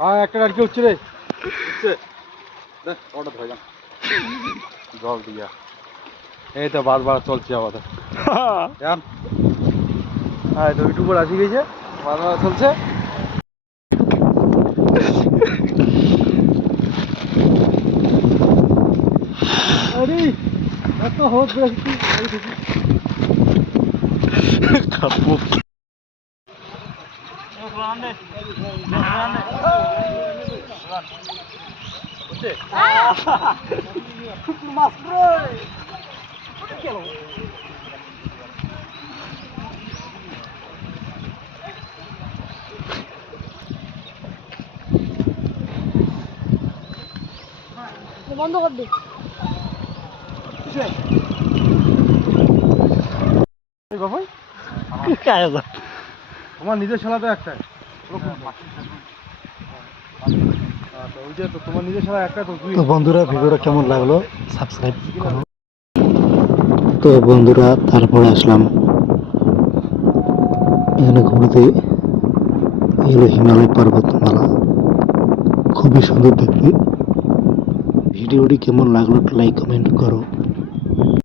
হ্যাঁ একটা লড়কি উঠছে রে, উঠছে দেখ ওটা ধরে যান জল দিয়া। এই তো বারবার চলছে আমাদের জান। হ্যাঁ তো ইউটিউব আসি গেছে, বারবার চলছে। আরে এত হোক বেশি খাবো বন্ধ কর দে। তোমার নিজের শালা তো একটাই, তোমার নিজের শালা একটা তো। তো বন্ধুরা ভিডিওটা কেমন লাগলো সাবস্ক্রাইব করো। তো বন্ধুরা তারপরে আসলাম এখানে ঘুরতে। এগুলো হিমালয় পর্বতমালা, খুবই সুন্দর দেখতে। ভিডিওটি কেমন লাগলো লাইক কমেন্ট করো।